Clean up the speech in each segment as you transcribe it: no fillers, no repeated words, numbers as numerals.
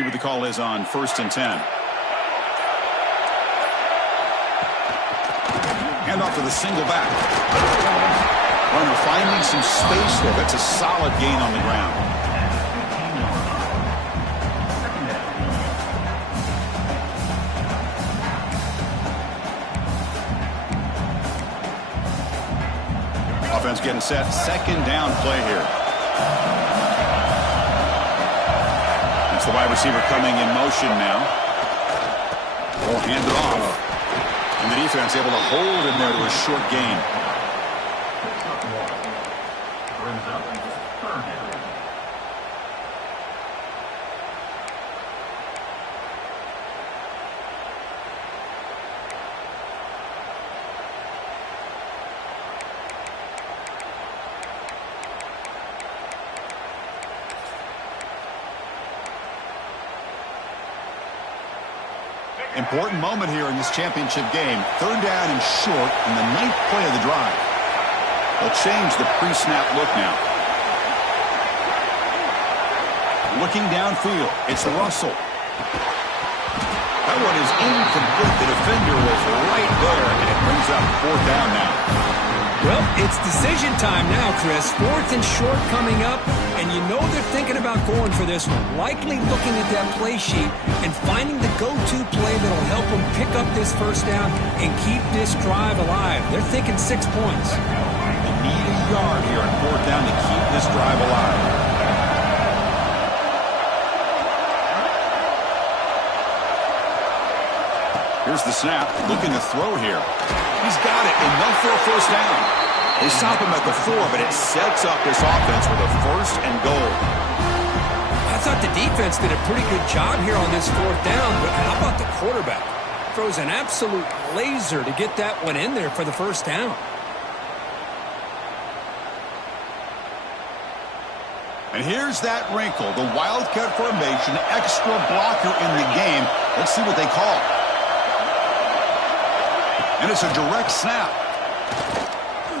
See what the call is on 1st and 10. Hand off to the single back. Runner finding some space there. That's a solid gain on the ground. Offense getting set. Second down play here. It's the wide receiver coming in motion now. Oh, hand it off. And the defense able to hold him there to a short gain. Important moment here in this championship game. 3rd down and short in the 9th play of the drive. They'll change the pre-snap look now. Looking downfield, it's Russell. That one is incomplete. The defender was right there, and it brings up 4th down now. Well, it's decision time now, Chris. 4th and short coming up, and you know they're thinking about going for this one. Likely looking at that play sheet and finding the go-to play that'll help them pick up this 1st down and keep this drive alive. They're thinking 6 points. They need a yard here on 4th down to keep this drive alive. Here's the snap. Looking to throw here. He's got it. Enough for a 1st down. They stop him at the 4, but it sets up this offense with a 1st and goal. I thought the defense did a pretty good job here on this 4th down, but how about the quarterback? Throws an absolute laser to get that one in there for the 1st down. And here's that wrinkle. The Wildcat formation, extra blocker in the game. Let's see what they call. And it's a direct snap.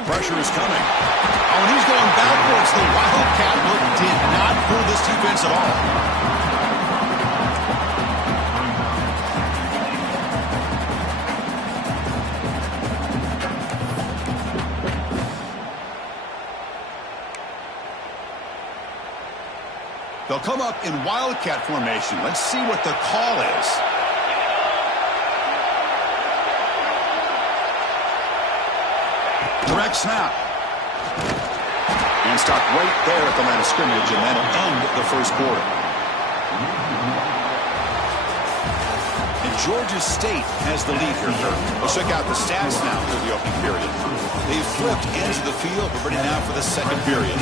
Pressure is coming. Oh, and he's going backwards. The Wildcat look did not fool this defense at all. They'll come up in Wildcat formation. Let's see what the call is. Direct snap. And stopped right there at the line of scrimmage, and that'll end the 1st quarter. And Georgia State has the lead here, Kirk. Let's check out the stats now through the opening period. They've flipped ends of the field. We're ready now for the 2nd period.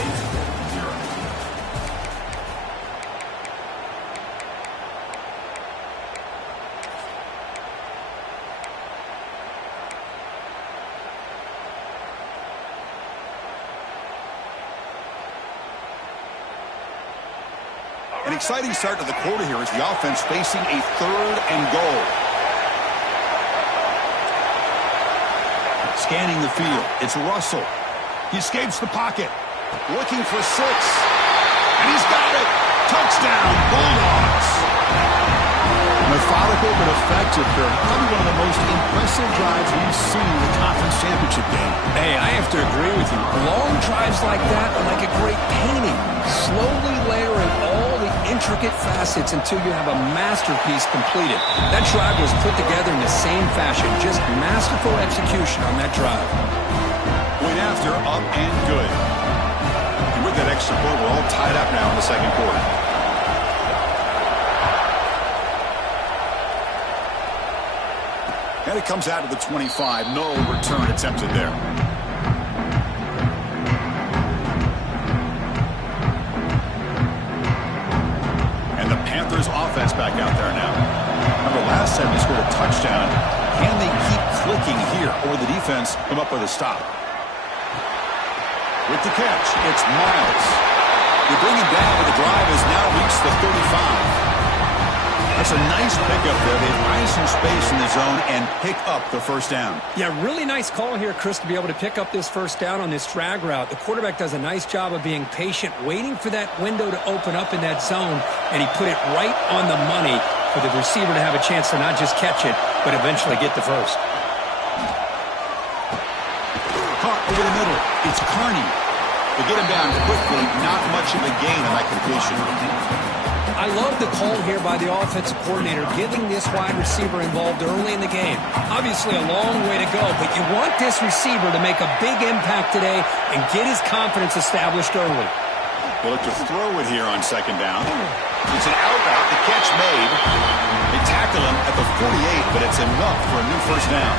An exciting start to the quarter here as the offense facing a 3rd and goal. Scanning the field. It's Russell. He escapes the pocket. Looking for 6. And he's got it. Touchdown, Bulldogs. Methodical but effective here. Probably one of the most impressive drives we've seen in the conference championship game. Hey, I have to agree with you. Long drives like that are like a great painting. Slowly layering all the intricate facets until you have a masterpiece completed. That drive was put together in the same fashion. Just masterful execution on that drive. Point after, up and good. And with that extra point, we're all tied up now in the 2nd quarter. And it comes out to the 25. No return attempted there. And the Panthers offense back out there now. Remember last time they scored a touchdown. Can they keep clicking here, or the defense come up with a stop? With the catch, it's Miles. They bring him down, but the drive has now reached the 35. That's It's a nice pickup there. They find some space in the zone and pick up the first down. Yeah, really nice call here, Chris, to be able to pick up this first down on this drag route. The quarterback does a nice job of being patient, waiting for that window to open up in that zone, and he put it right on the money for the receiver to have a chance to not just catch it, but eventually get the first. Caught over the middle. It's Carney. They get him down quickly. Not much of a gain on that completion. I love the call here by the offensive coordinator, getting this wide receiver involved early in the game. Obviously a long way to go, but you want this receiver to make a big impact today and get his confidence established early. They look to throw it here on second down. It's an out route. The catch made. They tackle him at the 48, but it's enough for a new first down.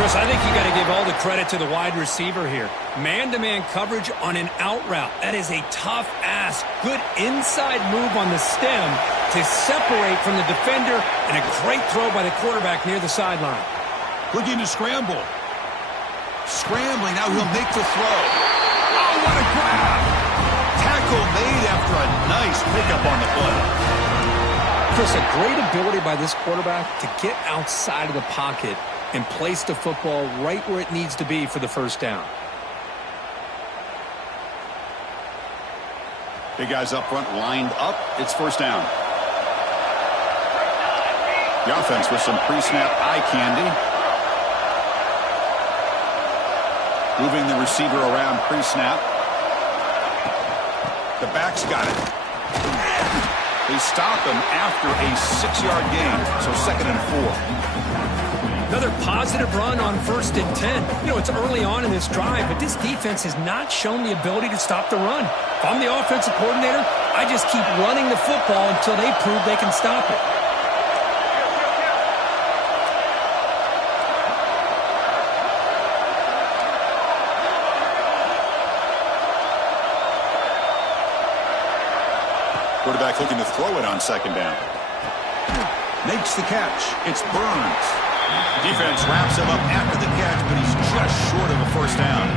Chris, I think you got to give all the credit to the wide receiver here. Man-to-man coverage on an out route. That is a tough ask. Good inside move on the stem to separate from the defender, and a great throw by the quarterback near the sideline. Looking to scramble. Scrambling. Now he'll make the throw. Oh, what a grab. Tackle made after a nice pickup on the play. Chris, a great ability by this quarterback to get outside of the pocket and place the football right where it needs to be for the first down. Big guys up front lined up. It's first down. The offense with some pre-snap eye candy. Moving the receiver around pre-snap. The back's got it. They stop him after a 6-yard gain, so second and 4. Another positive run on 1st and 10. You know, it's early on in this drive, but this defense has not shown the ability to stop the run. If I'm the offensive coordinator, I just keep running the football until they prove they can stop it. Quarterback looking to throw it on second down. Makes the catch. It's Burns. Defense wraps him up after the catch, but he's just short of a first down.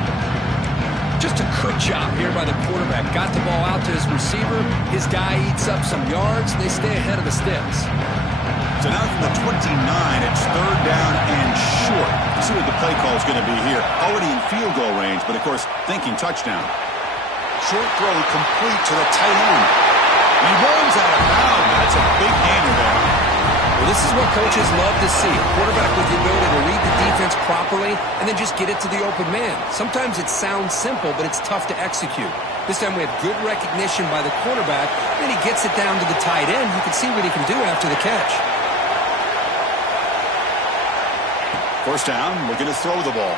Just a good job here by the quarterback. Got the ball out to his receiver. His guy eats up some yards. They stay ahead of the sticks. So now from the 29, it's third down and short. Let's see what the play call is going to be here. Already in field goal range, but of course, thinking touchdown. Short throw complete to the tight end. He runs out of bounds. That's a big gainer there. Well, this is what coaches love to see. A quarterback with the ability to read the defense properly and then just get it to the open man. Sometimes it sounds simple, but it's tough to execute. This time we have good recognition by the quarterback. Then he gets it down to the tight end. You can see what he can do after the catch. First down, looking to throw the ball.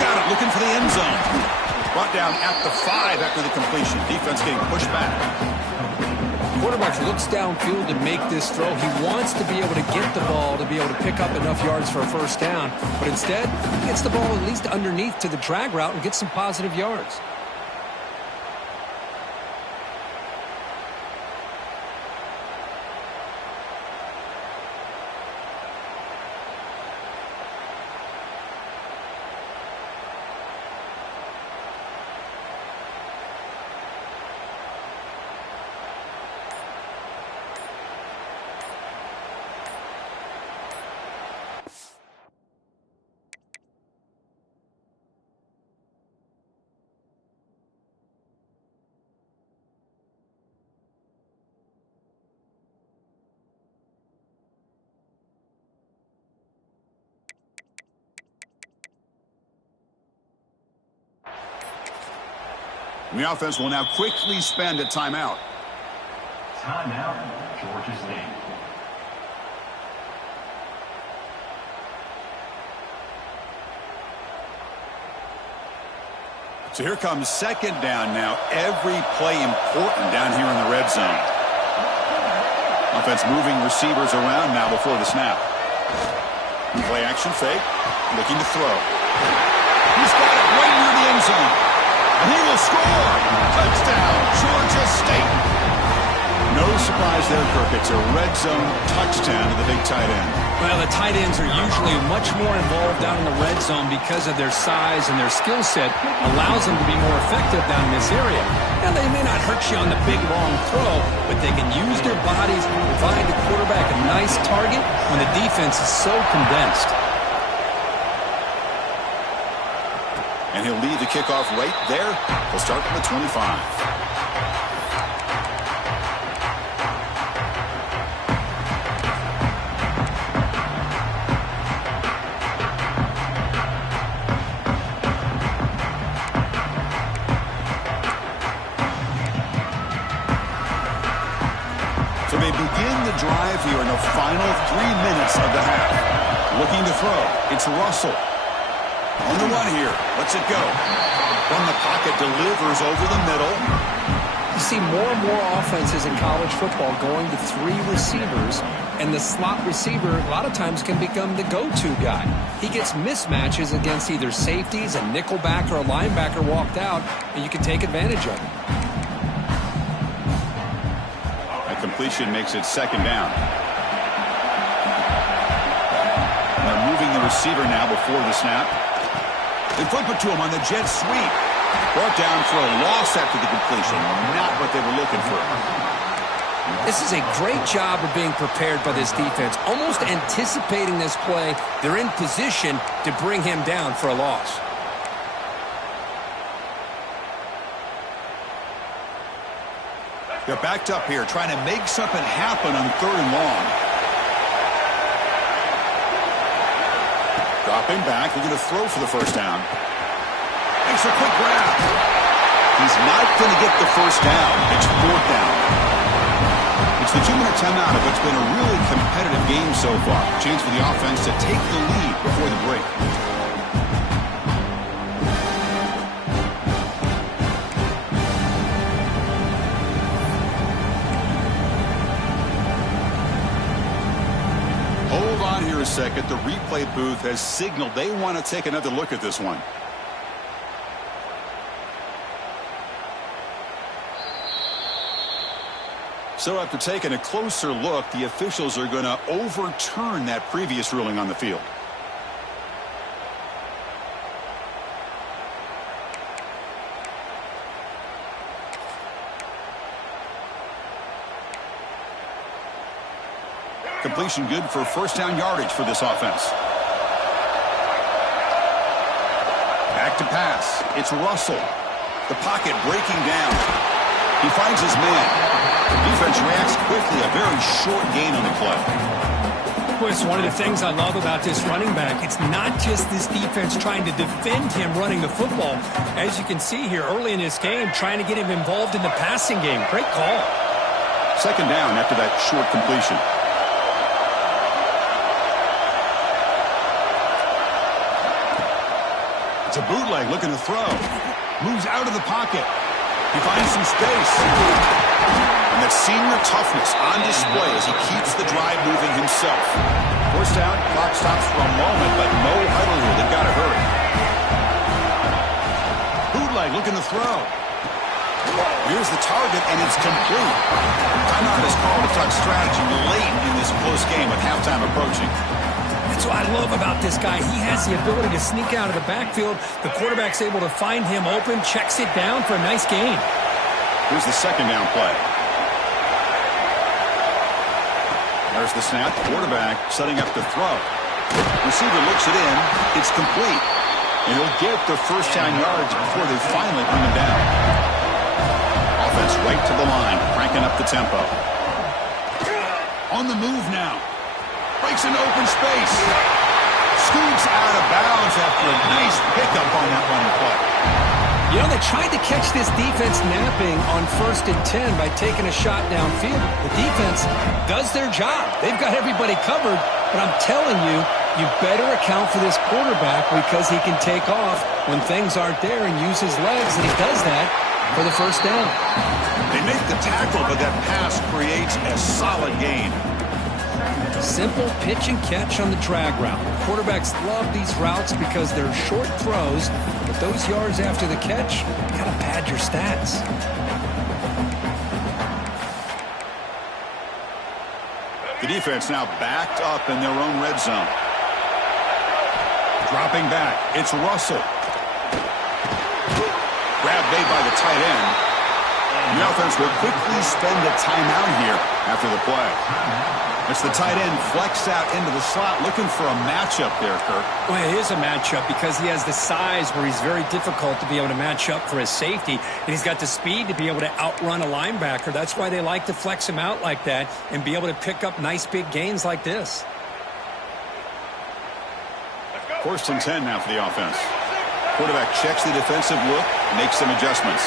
Got it, looking for the end zone. Brought down at the 5 after the completion. Defense getting pushed back. Quarterback looks downfield to make this throw. He wants to be able to get the ball to be able to pick up enough yards for a first down. But instead, he gets the ball at least underneath to the drag route and gets some positive yards. The offense will now quickly spend a timeout. Timeout, Georgia State. So here comes second down now. Every play important down here in the red zone. Offense moving receivers around now before the snap. Play action fake. Looking to throw. He's got it right near the end zone. And he will score. Touchdown, Georgia State. No surprise there, Kirk. It's a red zone touchdown to the big tight end. Well, the tight ends are usually much more involved down in the red zone because of their size and their skill set allows them to be more effective down in this area. And they may not hurt you on the big, long throw, but they can use their bodies to provide the quarterback a nice target when the defense is so condensed. And he'll lead the kickoff right there. He'll start from the 25. So they begin the drive here in the final 3 minutes of the half. Looking to throw. It's Russell. On the run here. Lets it go. From the pocket, delivers over the middle. You see more and more offenses in college football going to 3 receivers, and the slot receiver a lot of times can become the go-to guy. He gets mismatches against either safeties, a nickelback, or a linebacker walked out, and you can take advantage of it. Completion makes it second down. They're moving the receiver now before the snap. They flip it to him on the jet sweep. Brought down for a loss after the completion. Not what they were looking for. This is a great job of being prepared by this defense. Almost anticipating this play, they're in position to bring him down for a loss. They're backed up here, trying to make something happen on 3rd and long. Dropping back, they're going to throw for the first down. Makes a quick grab. He's not going to get the first down. It's 4th down. It's the 2-minute timeout of what's been a really competitive game so far. Chance for the offense to take the lead before the break. Here a second. The replay booth has signaled they want to take another look at this one. So after taking a closer look, the officials are going to overturn that previous ruling on the field. Completion good for first down yardage for this offense. Back to pass. It's Russell. The pocket breaking down. He finds his man. The defense reacts quickly. A very short gain on the play. Boy, it's one of the things I love about this running back. It's not just this defense trying to defend him running the football. As you can see here early in this game, trying to get him involved in the passing game. Great call. Second down after that short completion. It's a bootleg looking to throw. Moves out of the pocket. He finds some space. And that senior toughness on display as he keeps the drive moving himself. First down, clock stops for a moment, but no huddle here. They've got to hurry. Bootleg looking to throw. Here's the target, and it's complete. Timeout is called to talk strategy late in this close game with halftime approaching. That's what I love about this guy. He has the ability to sneak out of the backfield. The quarterback's able to find him open, checks it down for a nice gain. Here's the second down play. There's the snap. Quarterback setting up the throw. Receiver looks it in. It's complete. And he'll get the first down yards before they finally bring him down. Offense right to the line, cranking up the tempo. On the move now. Breaks into open space. Scoots out of bounds after a nice pickup on that running play. You know, they tried to catch this defense napping on 1st and 10 by taking a shot downfield. The defense does their job. They've got everybody covered, but I'm telling you, you better account for this quarterback because he can take off when things aren't there and use his legs, and he does that for the first down. They make the tackle, but that pass creates a solid gain. Simple pitch and catch on the drag route. Quarterbacks love these routes because they're short throws, but those yards after the catch, you gotta pad your stats. The defense now backed up in their own red zone. Dropping back, it's Russell. Grab made by the tight end. The offense will quickly spend a timeout here after the play. It's the tight end flex out into the slot, looking for a matchup there, Kirk. Well, it is a matchup because he has the size where he's very difficult to be able to match up for his safety, and he's got the speed to be able to outrun a linebacker. That's why they like to flex him out like that and be able to pick up nice big gains like this. 1st and 10 now for the offense. Quarterback checks the defensive look, makes some adjustments.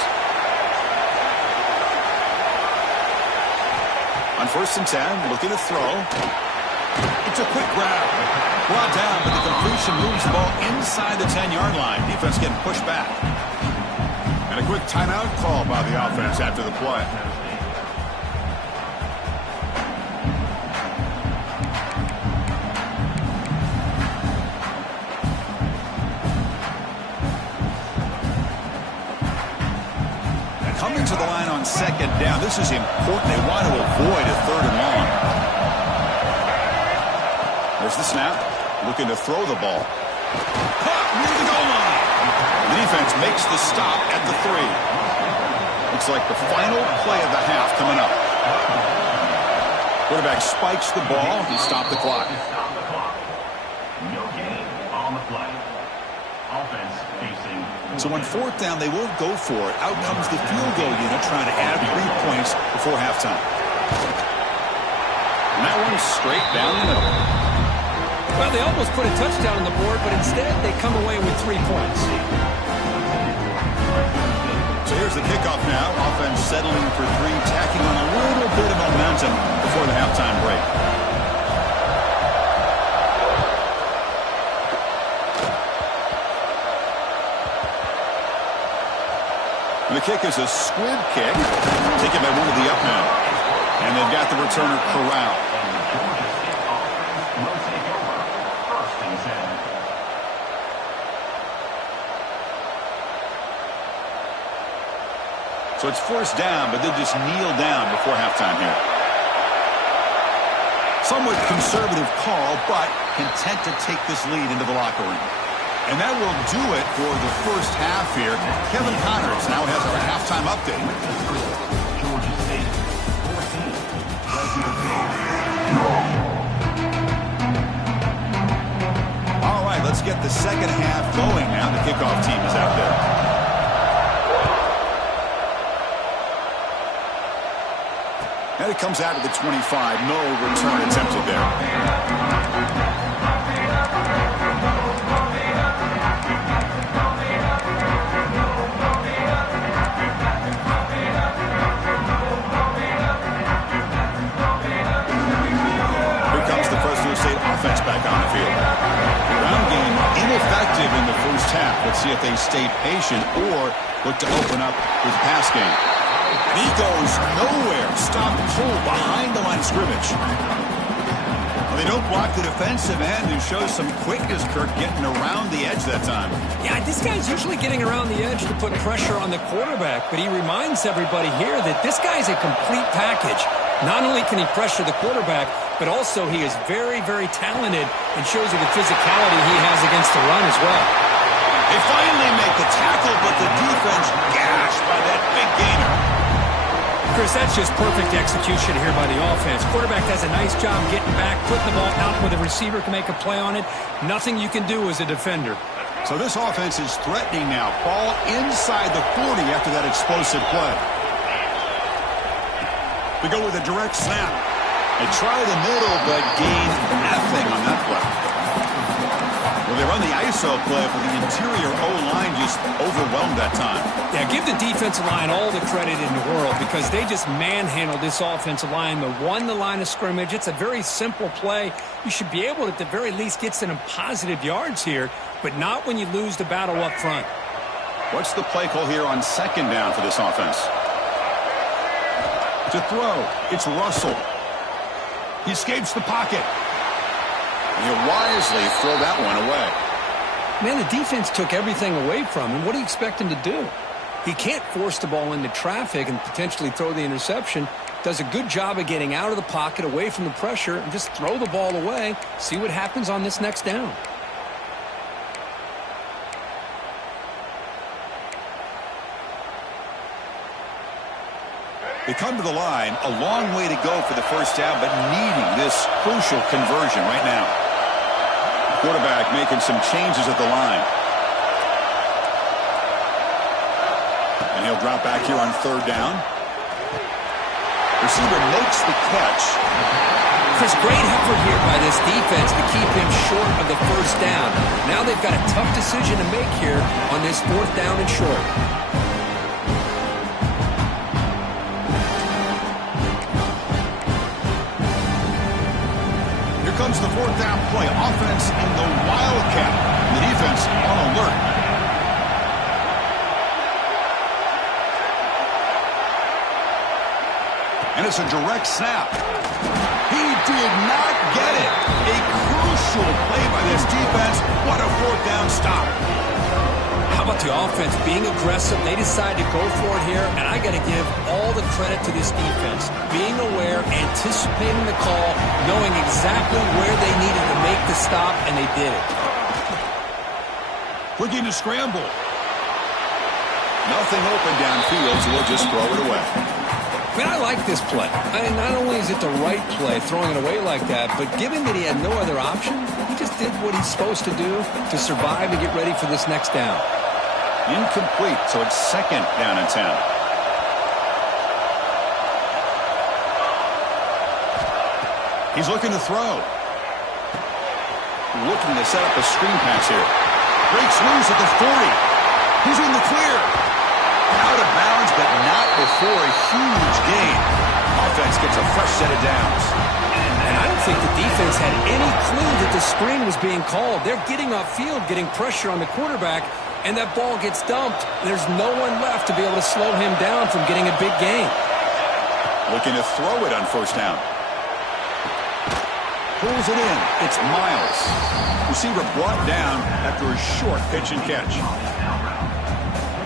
On 1st and 10, looking to throw. It's a quick grab. Brought down, but the completion moves the ball inside the 10-yard line. Defense getting pushed back. And a quick timeout call by the offense after the play. Coming to the line on 2nd down. This is important. They want to avoid a 3rd and long. There's the snap. Looking to throw the ball. Caught near the goal line. The defense makes the stop at the 3. Looks like the final play of the half coming up. Quarterback spikes the ball. He stopped the clock. No gain on the play. Offense facing. So on 4th down, they won't go for it. Out comes the field goal unit trying to add 3 points before halftime. And that one's straight down the middle. Well, they almost put a touchdown on the board, but instead they come away with 3 points. So here's the kickoff now. Offense settling for 3, tacking on a little bit of momentum before the halftime break. The kick is a squib kick. Taken by one of the up men. And they've got the returner corralled. So it's 1st down, but they just kneel down before halftime here. Somewhat conservative call, but content to take this lead into the locker room. And that will do it for the 1st half here. Kevin Connors now has our halftime update. Georgia State 14. Fresno State. All right, let's get the 2nd half going now. The kickoff team is out there. And it comes out of the 25. No return attempted there. Offense back on the field. The ground game ineffective in the 1st half. Let's see if they stay patient or look to open up with the pass game. And he goes nowhere. Stopped cold behind the line of scrimmage. Well, they don't block the defensive end, who shows some quickness, Kirk, getting around the edge that time. Yeah, this guy's usually getting around the edge to put pressure on the quarterback, but he reminds everybody here that this guy's a complete package. Not only can he pressure the quarterback, but also he is very, very talented and shows you the physicality he has against the run as well. They finally make the tackle, but the defense gashed by that big gainer. Chris, that's just perfect execution here by the offense. Quarterback does a nice job getting back, putting the ball out where the receiver can make a play on it. Nothing you can do as a defender. So this offense is threatening now. Ball inside the 40 after that explosive play. We go with a direct snap. They try the middle, but gain nothing on that play. Well, they run the ISO play, but the interior O-line just overwhelmed that time. Yeah, give the defensive line all the credit in the world because they just manhandled this offensive line. They won the line of scrimmage. It's a very simple play. You should be able to, at the very least, get some positive yards here, but not when you lose the battle up front. What's the play call here on 2nd down for this offense? To throw, it's Russell. He escapes the pocket. And he'll wisely throw that one away. Man, the defense took everything away from him. What do you expect him to do? He can't force the ball into traffic and potentially throw the interception. Does a good job of getting out of the pocket, away from the pressure, and just throw the ball away. See what happens on this next down. They come to the line, a long way to go for the first down, but needing this crucial conversion right now. Quarterback making some changes at the line. And he'll drop back here on third down. Receiver makes the catch. Chris, great effort here by this defense to keep him short of the first down. Now they've got a tough decision to make here on this fourth down and short. Here comes the fourth down play. Offense in the Wildcat. The defense on alert. And it's a direct snap. He did not get it. A crucial play by this defense. What a fourth down stop. How about the offense being aggressive? They decide to go for it here, and I got to give all the credit to this defense. Being aware, anticipating the call, knowing exactly where they needed to make the stop, and they did it. Looking to scramble. Nothing open downfield, so we'll just throw it away. Man, I like this play. Not only is it the right play, throwing it away like that, but given that he had no other option, he just did what he's supposed to do to survive and get ready for this next down. Incomplete, so it's second down and 10. He's looking to throw. Looking to set up a screen pass here. Breaks loose at the 40. He's in the clear. Out of bounds, but not before a huge gain. Offense gets a fresh set of downs. And I don't think the defense had any clue that the screen was being called. They're getting upfield, getting pressure on the quarterback, and that ball gets dumped. There's no one left to be able to slow him down from getting a big gain. Looking to throw it on first down. Pulls it in. It's Miles. Receiver brought down after a short pitch and catch.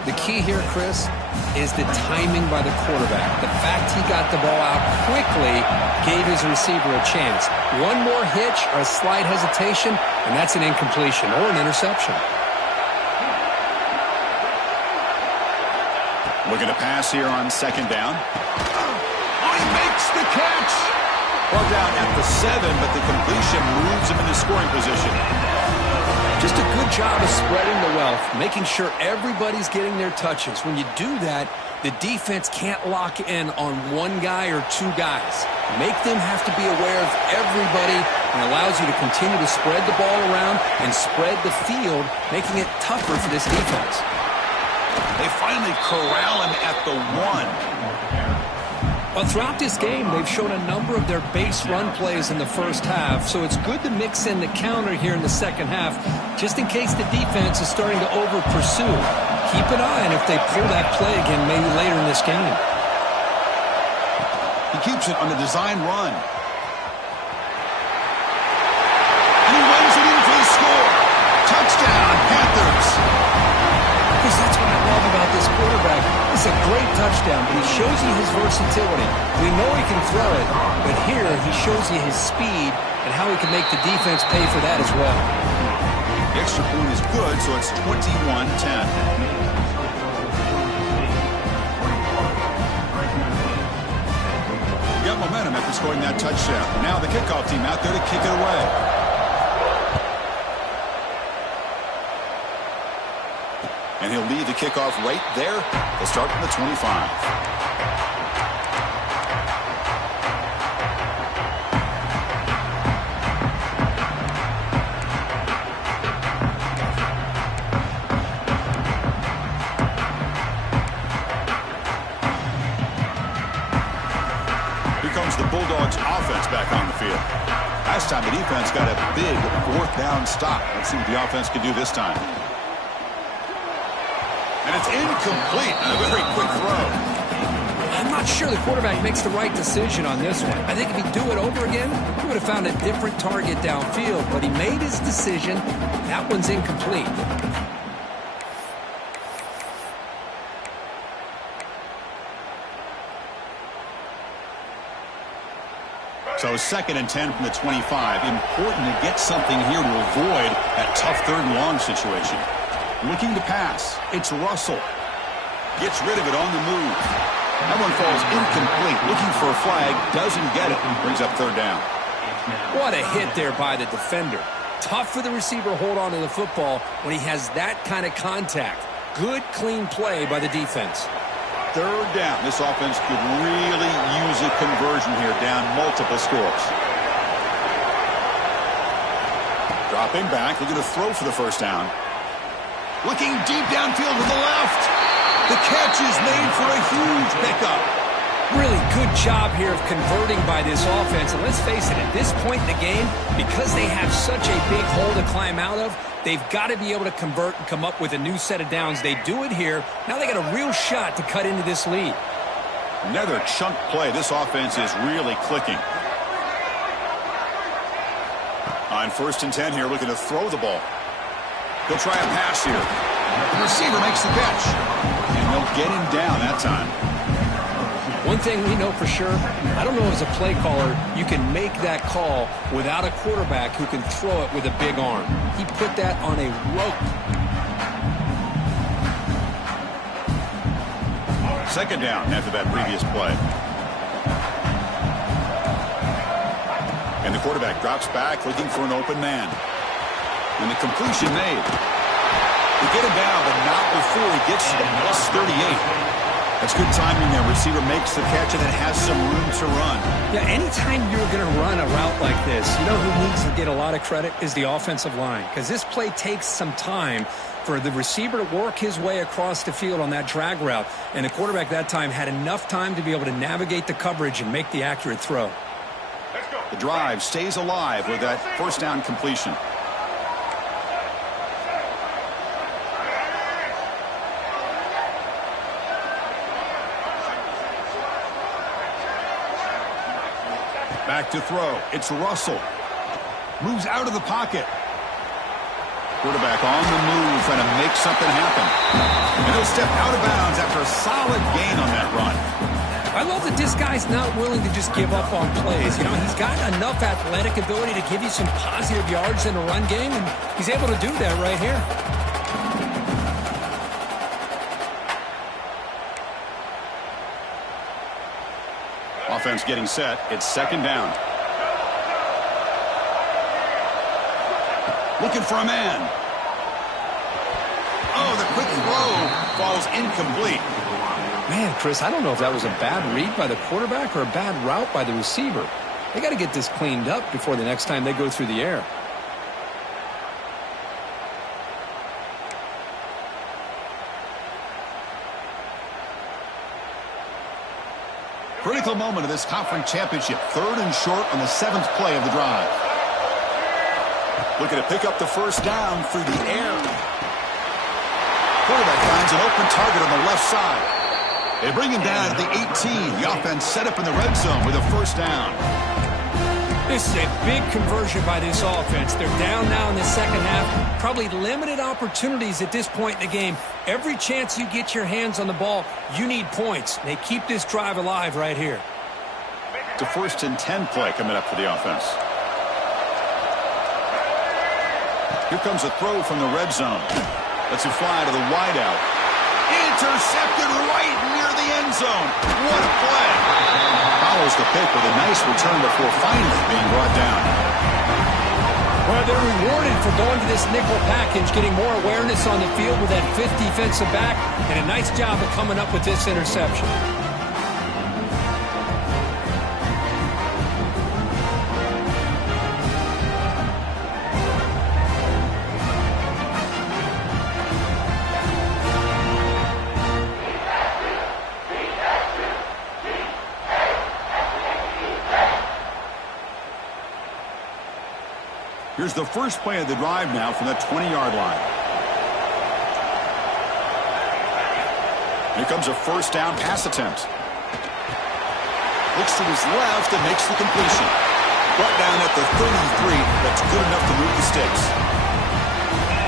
The key here, Chris, is the timing by the quarterback. The fact he got the ball out quickly gave his receiver a chance. One more hitch or a slight hesitation, and that's an incompletion or an interception. Looking to pass here on second down. Oh, he makes the catch. Brought down at the 7, but the completion moves him into scoring position. Just a good job of spreading the wealth, making sure everybody's getting their touches. When you do that, the defense can't lock in on one guy or two guys. Make them have to be aware of everybody, and allows you to continue to spread the ball around and spread the field, making it tougher for this defense. They finally corral him at the 1. Well, throughout this game, they've shown a number of their base run plays in the first half, so it's good to mix in the counter here in the second half, just in case the defense is starting to over-pursue. Keep an eye on if they pull that play again maybe later in this game. He keeps it on the design run. And he runs it in for the score. Touchdown, Panthers. Because that's what I love about this quarterback. It's a great touchdown, but he shows you his versatility. We know he can throw it, but here he shows you his speed and how he can make the defense pay for that as well. The extra point is good, so it's 21-10. Got momentum after scoring that touchdown. Now the kickoff team out there to kick it away. And he'll lead the kickoff right there. They'll start from the 25. Here comes the Bulldogs offense back on the field. Last time the defense got a big fourth down stop. Let's see what the offense can do this time. And it's incomplete. A very quick throw. I'm not sure the quarterback makes the right decision on this one. I think if he'd do it over again, he would have found a different target downfield, but he made his decision. That one's incomplete. So second and 10 from the 25. Important to get something here to avoid that tough third and long situation. Looking to pass. It's Russell. Gets rid of it on the move. That one falls incomplete. Looking for a flag. Doesn't get it. Brings up third down. What a hit there by the defender. Tough for the receiver to hold on to the football when he has that kind of contact. Good, clean play by the defense. Third down. This offense could really use a conversion here, down multiple scores. Dropping back, looking to throw for the first down. Looking deep downfield to the left. The catch is made for a huge pickup. Really good job here of converting by this offense. And let's face it, at this point in the game, because they have such a big hole to climb out of, they've got to be able to convert and come up with a new set of downs. They do it here. Now they got a real shot to cut into this lead. Another chunk play. This offense is really clicking. On 1st and 10 here, looking to throw the ball. He'll try a pass here. The receiver makes the catch. And they'll get him down that time. One thing we know for sure, I don't know as a play caller, you can make that call without a quarterback who can throw it with a big arm. He put that on a rope. Second down after that previous play. And the quarterback drops back looking for an open man. And the completion made. They get him down, but not before he gets to the plus 38. That's good timing there. Receiver makes the catch and it has some room to run. Yeah, anytime you're going to run a route like this, you know who needs to get a lot of credit is the offensive line. Because this play takes some time for the receiver to work his way across the field on that drag route. And the quarterback that time had enough time to be able to navigate the coverage and make the accurate throw. The drive stays alive with that first down completion. Back to throw. It's Russell. Moves out of the pocket. Quarterback on the move, trying to make something happen. And he'll step out of bounds after a solid gain on that run. I love that this guy's not willing to just give up on plays. You know, he's got enough athletic ability to give you some positive yards in a run game, and he's able to do that right here. Offense getting set. It's second down. Looking for a man. Oh, the quick throw falls incomplete. Man, Chris, I don't know if that was a bad read by the quarterback or a bad route by the receiver. They got to get this cleaned up before the next time they go through the air. Critical moment of this conference championship. 3rd and short on the 7th play of the drive. Looking to pick up the first down through the air. Quarterback finds an open target on the left side. They bring him down at the 18. The offense set up in the red zone with a first down. This is a big conversion by this offense. They're down now in the second half. Probably limited opportunities at this point in the game. Every chance you get your hands on the ball, you need points. They keep this drive alive right here. It's a 1st and 10 play coming up for the offense. Here comes a throw from the red zone. Lets it fly to the wideout. Intercepted right near the end zone. What a play. Follows the pick with a nice return before finally being brought down. Well, they're rewarded for going to this nickel package, getting more awareness on the field with that 5th defensive back, and a nice job of coming up with this interception. Here's the first play of the drive now from the 20-yard line. Here comes a first down pass attempt. Looks to his left and makes the completion. Brought down at the 33. That's good enough to move the sticks.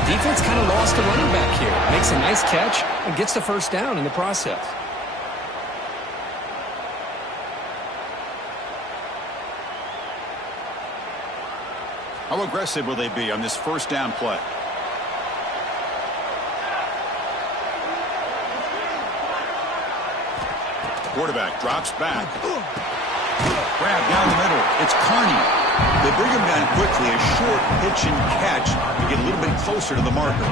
Defense kind of lost a running back here. Makes a nice catch and gets the first down in the process. How aggressive will they be on this first down play? Quarterback drops back. Grab down the middle. It's Carney. They bring him down quickly. A short pitch and catch to get a little bit closer to the marker.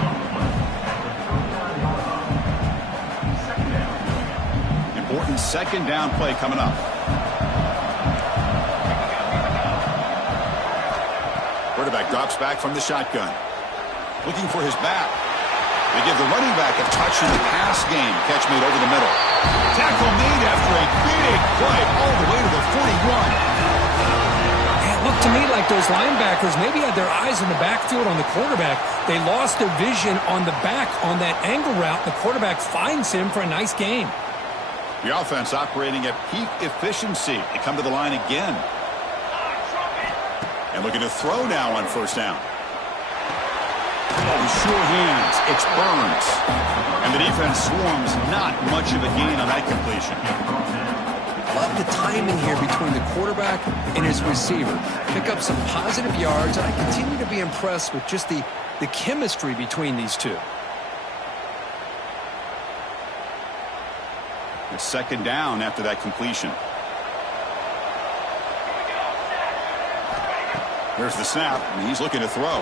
Important second down play coming up. Quarterback drops back from the shotgun. Looking for his back. They give the running back a touch in the pass game. Catch made over the middle. Tackle made after a big play all the way to the 41. It looked to me like those linebackers maybe had their eyes in the backfield on the quarterback. They lost their vision on the back on that angle route. The quarterback finds him for a nice gain. The offense operating at peak efficiency. They come to the line again. And looking to throw now on first down. Oh, sure hands. It's Burns. And the defense swarms. Not much of a gain on that completion. Love the timing here between the quarterback and his receiver. Pick up some positive yards, and I continue to be impressed with just the chemistry between these two. It's second down after that completion. Here's the snap, and he's looking to throw.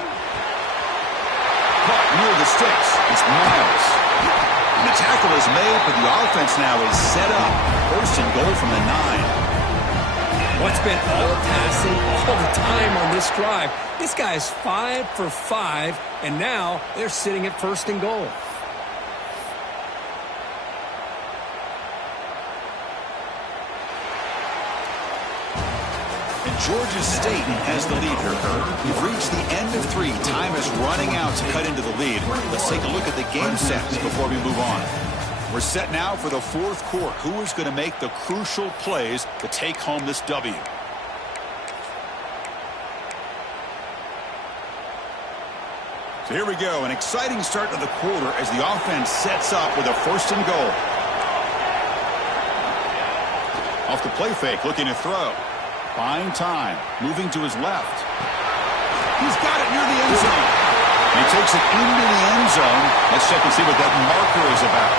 Caught near the sticks. It's Miles. And the tackle is made, but the offense now is set up. First and goal from the 9. What's been all passing all the time on this drive? This guy is 5 for 5, and now they're sitting at first and goal. Georgia State has the lead here, Kurt. We've reached the end of 3. Time is running out to cut into the lead. Let's take a look at the game sets before we move on. We're set now for the fourth quarter. Who is going to make the crucial plays to take home this W? So here we go. An exciting start to the quarter as the offense sets up with a first and goal. Off the play fake, looking to throw. Buying time, moving to his left. He's got it near the end zone. And he takes it into the end zone. Let's check and see what that marker is about.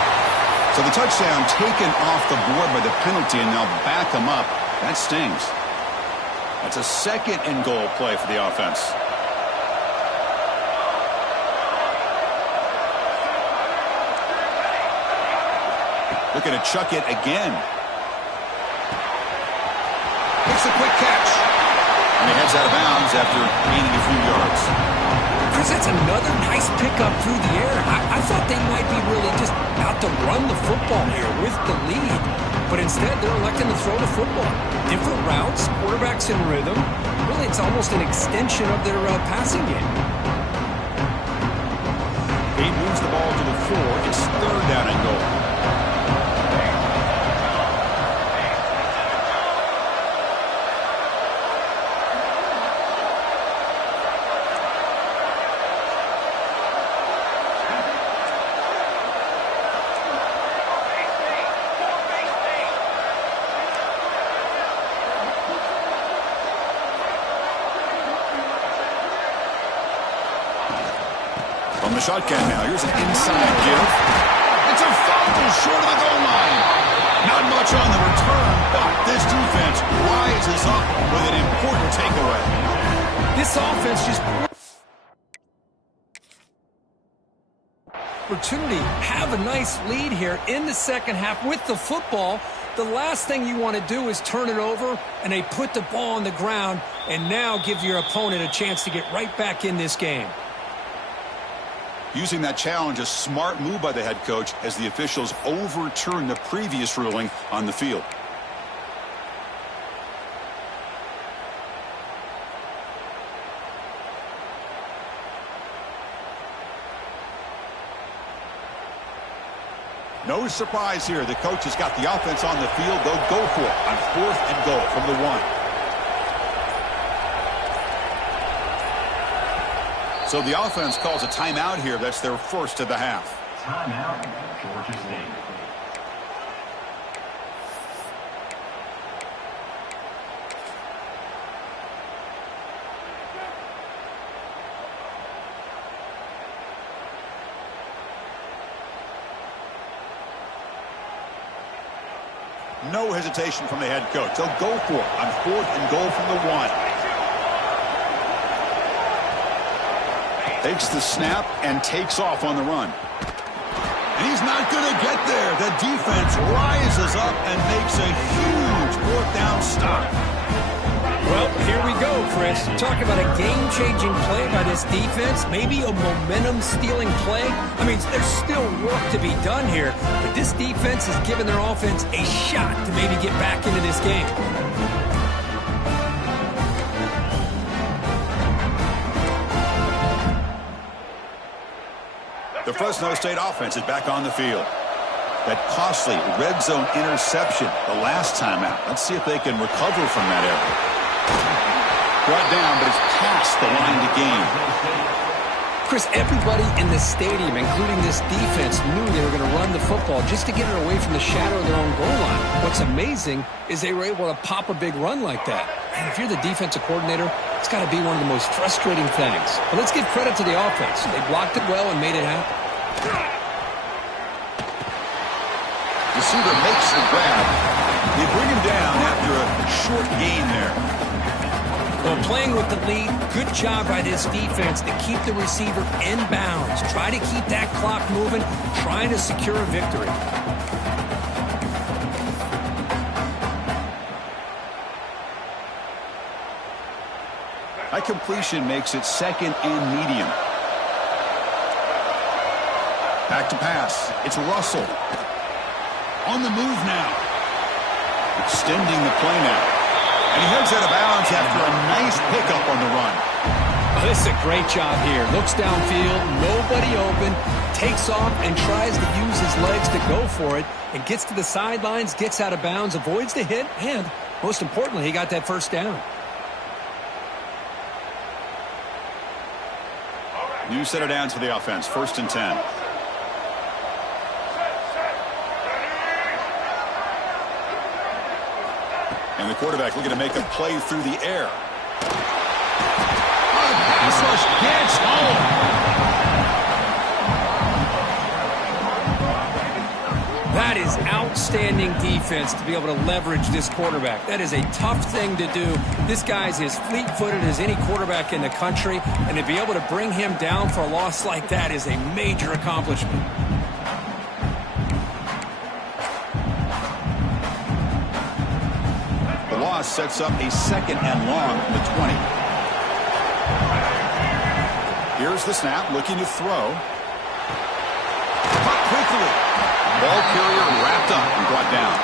So the touchdown taken off the board by the penalty, and now back him up. That stings. That's a second and goal play for the offense. Looking to chuck it again. Makes a quick catch. And he heads out of bounds after gaining a few yards. Chris, that's another nice pickup through the air. I thought they might be really just out to run the football here with the lead. But instead, they're electing to throw the football. Different routes, quarterbacks in rhythm. Really, it's almost an extension of their passing game. He moves the ball to the 4. It's third down and goal. From the shotgun now, here's an inside give. It's a fumble short of the goal line. Not much on the return, but this defense rises up with an important takeaway. This offense just opportunity, have a nice lead here in the second half with the football. The last thing you want to do is turn it over, and they put the ball on the ground and now give your opponent a chance to get right back in this game. Using that challenge, a smart move by the head coach as the officials overturn the previous ruling on the field. No surprise here. The coach has got the offense on the field. They'll go for it on fourth and goal from the 1. So the offense calls a timeout here. That's their first of the half. Timeout, Georgia State. No hesitation from the head coach. They'll go for it on 4th and goal from the 1. Takes the snap and takes off on the run. And he's not going to get there. The defense rises up and makes a huge 4th down stop. Well, here we go, Chris. Talk about a game-changing play by this defense. Maybe a momentum-stealing play. I mean, there's still work to be done here, but this defense has given their offense a shot to maybe get back into this game. The Fresno State offense is back on the field. That costly red zone interception the last time out. Let's see if they can recover from that error. Brought down, but it's past the line to gain. Chris, everybody in the stadium, including this defense, knew they were going to run the football just to get it away from the shadow of their own goal line. What's amazing is they were able to pop a big run like that. And if you're the defensive coordinator, it's got to be one of the most frustrating things. But let's give credit to the offense. They blocked it well and made it happen. Receiver makes the grab. They bring him down after a short gain there. Well, playing with the lead, good job by this defense to keep the receiver in bounds. Try to keep that clock moving, trying to secure a victory. That completion makes it 2nd and medium. Back to pass. It's Russell. On the move now. Extending the play now. And he heads out of bounds after a nice pickup on the run. Oh, this is a great job here. Looks downfield, nobody open, takes off and tries to use his legs to go for it, and gets to the sidelines, gets out of bounds, avoids the hit, and most importantly, he got that first down. New set of downs for the offense. 1st and 10. And the quarterback looking to make a play through the air. Oh, the pass rush gets home. That is outstanding defense to be able to leverage this quarterback. That is a tough thing to do. This guy's as fleet-footed as any quarterback in the country, and to be able to bring him down for a loss like that is a major accomplishment. Sets up a 2nd and long from the 20. Here's the snap, looking to throw. Caught quickly. Ball carrier wrapped up and brought down.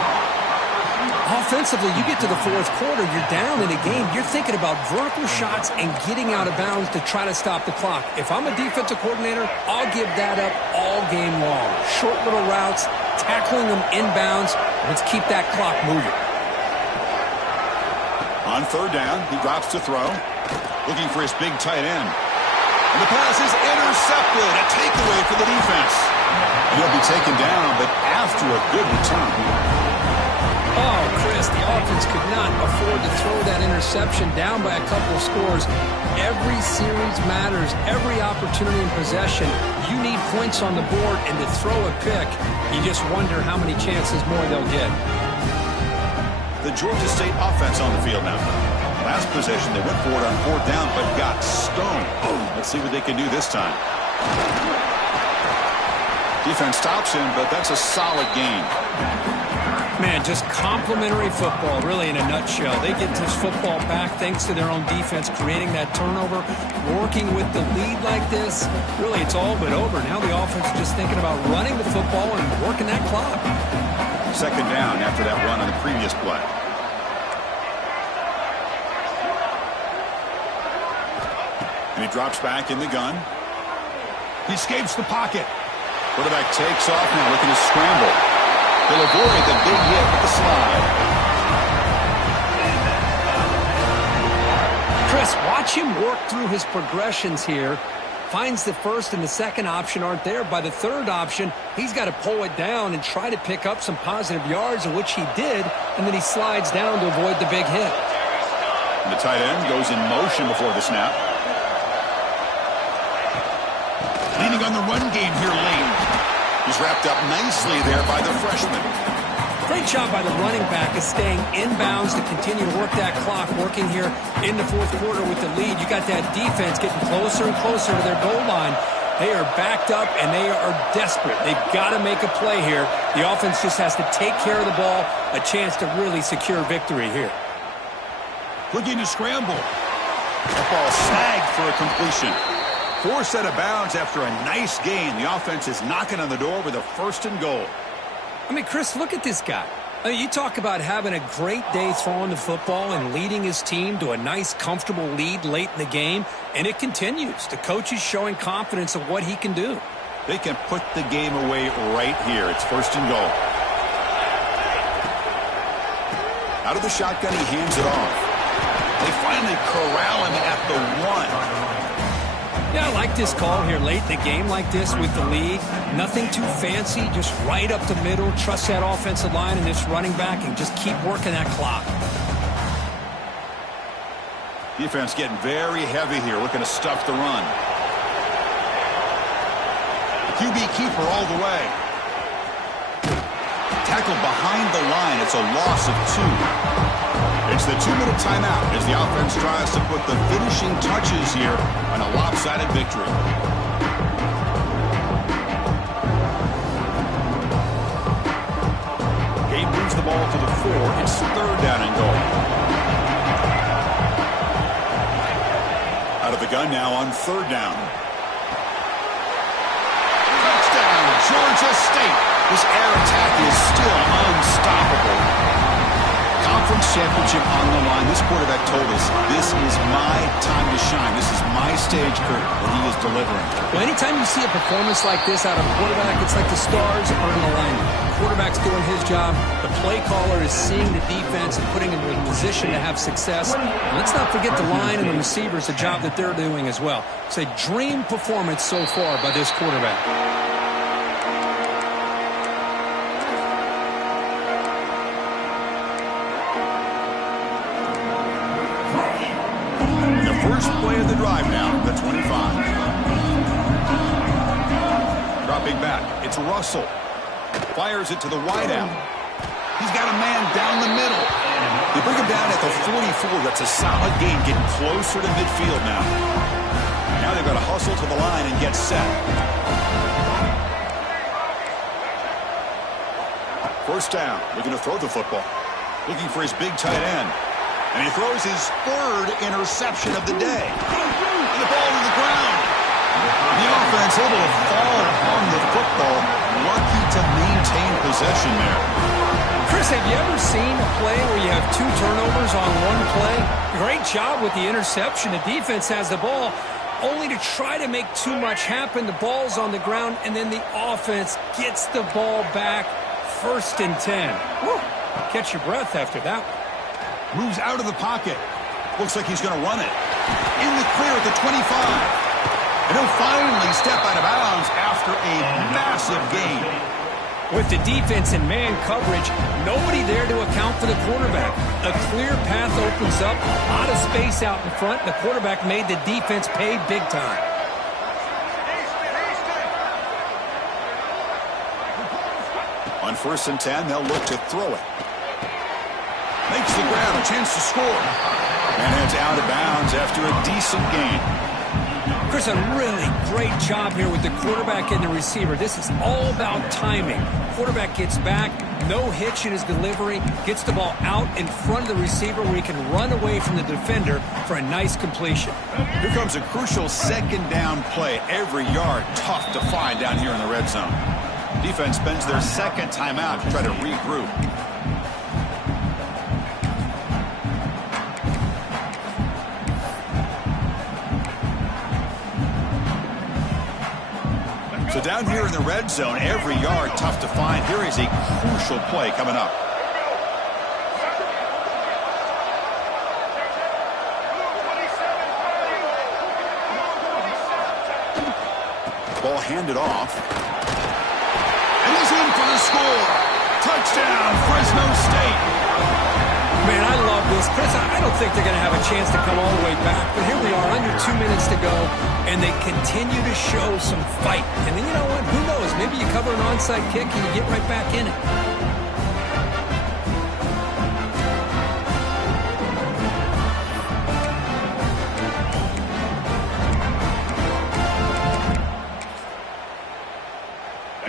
Offensively, you get to the 4th quarter, you're down in a game. You're thinking about vertical shots and getting out of bounds to try to stop the clock. If I'm a defensive coordinator, I'll give that up all game long. Short little routes, tackling them inbounds. Let's keep that clock moving. On 3rd down, he drops to throw. Looking for his big tight end. And the pass is intercepted. A takeaway for the defense. And he'll be taken down, but after a good return. Oh, Chris, the offense could not afford to throw that interception down by a couple of scores. Every series matters. Every opportunity in possession. You need points on the board, and to throw a pick, you just wonder how many chances more they'll get. The Georgia State offense on the field now. Last possession, they went for it on 4th down, but got stoned. Let's see what they can do this time. Defense stops him, but that's a solid game. Man, just complimentary football, really, in a nutshell. They get this football back thanks to their own defense, creating that turnover, working with the lead like this. Really, it's all but over. Now the offense is just thinking about running the football and working that clock. 2nd down after that run on the previous play. And he drops back in the gun. He escapes the pocket. Quarterback takes off now, looking to scramble. He'll avoid the big hit with the slide. Chris, watch him work through his progressions here. Finds the 1st and the 2nd option aren't there. By the 3rd option, he's got to pull it down and try to pick up some positive yards, which he did, and then he slides down to avoid the big hit. And the tight end goes in motion before the snap. Leaning on the run game here late. He's wrapped up nicely there by the freshman. Great job by the running back is staying inbounds to continue to work that clock, working here in the fourth quarter with the lead. You got that defense getting closer and closer to their goal line. They are backed up, and they are desperate. They've got to make a play here. The offense just has to take care of the ball, a chance to really secure victory here. Looking to scramble. That ball snagged for a completion. Forced out of bounds after a nice gain. The offense is knocking on the door with a 1st and goal. I mean, Chris, look at this guy. I mean, you talk about having a great day throwing the football and leading his team to a nice, comfortable lead late in the game, and it continues. The coach is showing confidence of what he can do. They can put the game away right here. It's 1st and goal. Out of the shotgun, he hands it off. They finally corral him at the 1. Yeah, I like this call here late in the game like this with the lead. Nothing too fancy, just right up the middle. Trust that offensive line and this running back and just keep working that clock. Defense getting very heavy here, looking to stuff the run. QB keeper all the way. Tackled behind the line. It's a loss of 2. It's the 2-minute timeout as the offense tries to put the finishing touches here on a lopsided victory. Gabe moves the ball to the 4. It's 3rd down and goal. Out of the gun now on 3rd down. Touchdown, Georgia State. This air attack is still unstoppable. Conference championship on the line. This quarterback told us, this is my time to shine. This is my stage, Kurt, that he is delivering. Well, anytime you see a performance like this out of a quarterback, it's like the stars are in alignment. The quarterback's doing his job. The play caller is seeing the defense and putting him in a position to have success. And let's not forget the line and the receivers, the job that they're doing as well. It's a dream performance so far by this quarterback. First play of the drive now, the 25. Dropping back, it's Russell. Fires it to the wideout. He's got a man down the middle. They bring him down at the 44. That's a solid gain, getting closer to midfield now. Now they've got to hustle to the line and get set. First down, looking to throw the football. Looking for his big tight end. And he throws his 3rd interception of the day. And the ball to the ground. The offense able to fall on the football. Lucky to maintain possession there. Chris, have you ever seen a play where you have 2 turnovers on one play? Great job with the interception. The defense has the ball, only to try to make too much happen. The ball's on the ground, and then the offense gets the ball back. 1st and 10. Woo. Catch your breath after that one. Moves out of the pocket. Looks like he's going to run it. In the clear at the 25. And he'll finally step out of bounds after a massive gain. With the defense and man coverage, nobody there to account for the quarterback. A clear path opens up, a lot of space out in front. The quarterback made the defense pay big time. On 1st and 10, they'll look to throw it. Makes the grab, a chance to score. And heads out of bounds after a decent gain. Chris, a really great job here with the quarterback and the receiver. This is all about timing. Quarterback gets back, no hitch in his delivery, gets the ball out in front of the receiver where he can run away from the defender for a nice completion. Here comes a crucial 2nd down play. Every yard tough to find down here in the red zone. Defense spends their 2nd timeout to try to regroup. So down here in the red zone, every yard tough to find. Here is a crucial play coming up. Ball handed off. And he's in for the score. Touchdown, Fresno State. Man, I love this. Chris, I don't think they're going to have a chance to come all the way back. But here we are, under 2 minutes to go, and they continue to show some fight. And then, you know what? Who knows? Maybe you cover an onside kick and you get right back in it.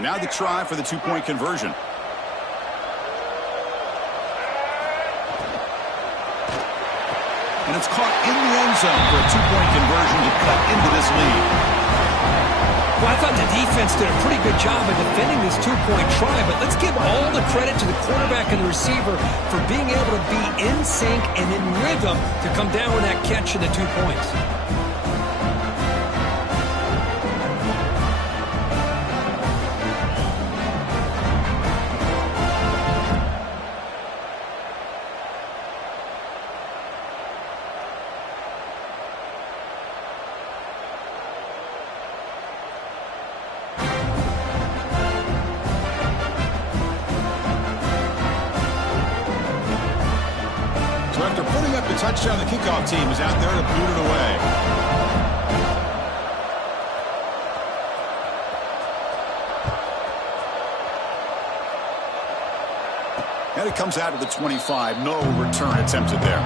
now the try for the two-point conversion. And it's caught in the end zone for a two-point conversion to cut into this lead. Well, I thought the defense did a pretty good job of defending this two-point try, but let's give all the credit to the quarterback and the receiver for being able to be in sync and in rhythm to come down with that catch and the 2 points. Touchdown, the kickoff team is out there to boot it away. And it comes out to the 25. No return attempted there.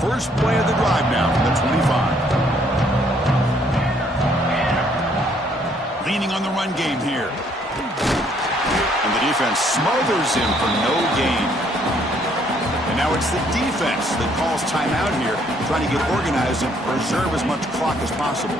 First play of the drive now from the 25. Leaning on the run game here. And the defense smothers him for no gain. And now it's the defense that calls timeout here, trying to get organized and preserve as much clock as possible.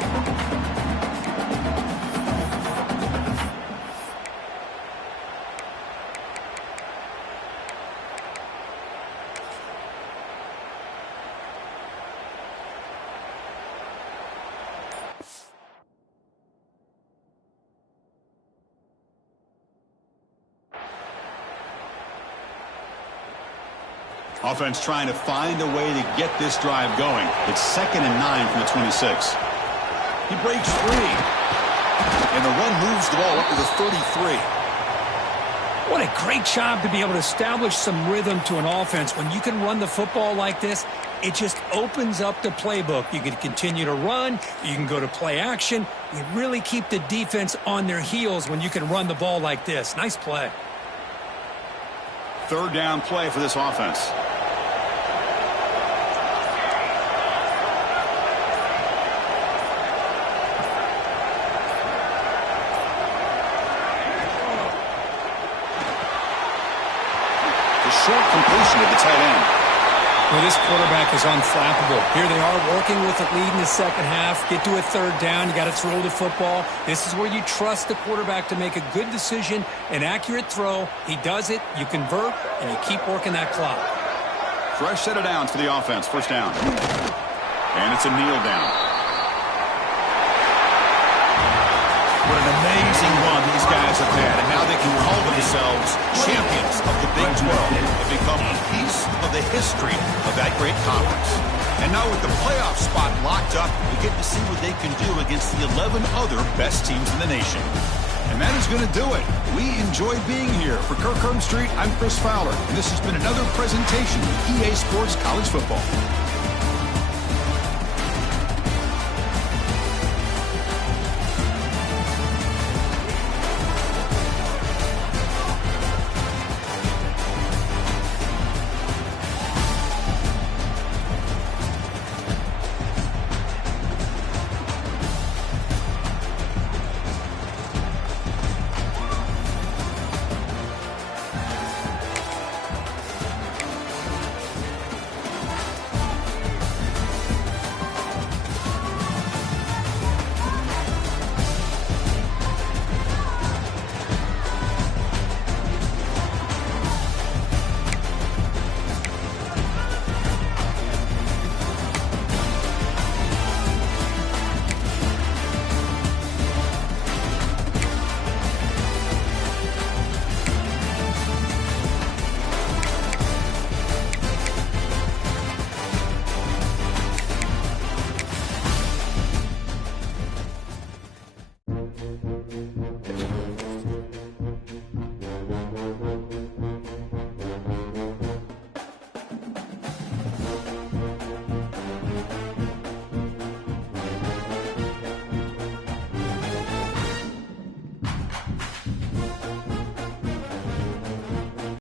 Offense trying to find a way to get this drive going. It's 2nd and 9 from the 26. He breaks free. And the run moves the ball up to the 33. What a great job to be able to establish some rhythm to an offense. When you can run the football like this, it just opens up the playbook. You can continue to run. You can go to play action. You really keep the defense on their heels when you can run the ball like this. Nice play. Third down play for this offense. Short completion of the tight end. Well, this quarterback is unflappable. Here they are working with the lead in the second half. Get to a third down. You got to throw the football. This is where you trust the quarterback to make a good decision, an accurate throw. He does it, you convert, and you keep working that clock. Fresh set of downs for the offense. First down. And it's a kneel down. What an amazing run these guys have had, and now they can call themselves champions of the Big 12 and become a piece of the history of that great conference. And now with the playoff spot locked up, we get to see what they can do against the 11 other best teams in the nation. And that is going to do it. We enjoy being here. For Kirk Street, I'm Chris Fowler, and this has been another presentation of EA Sports College Football.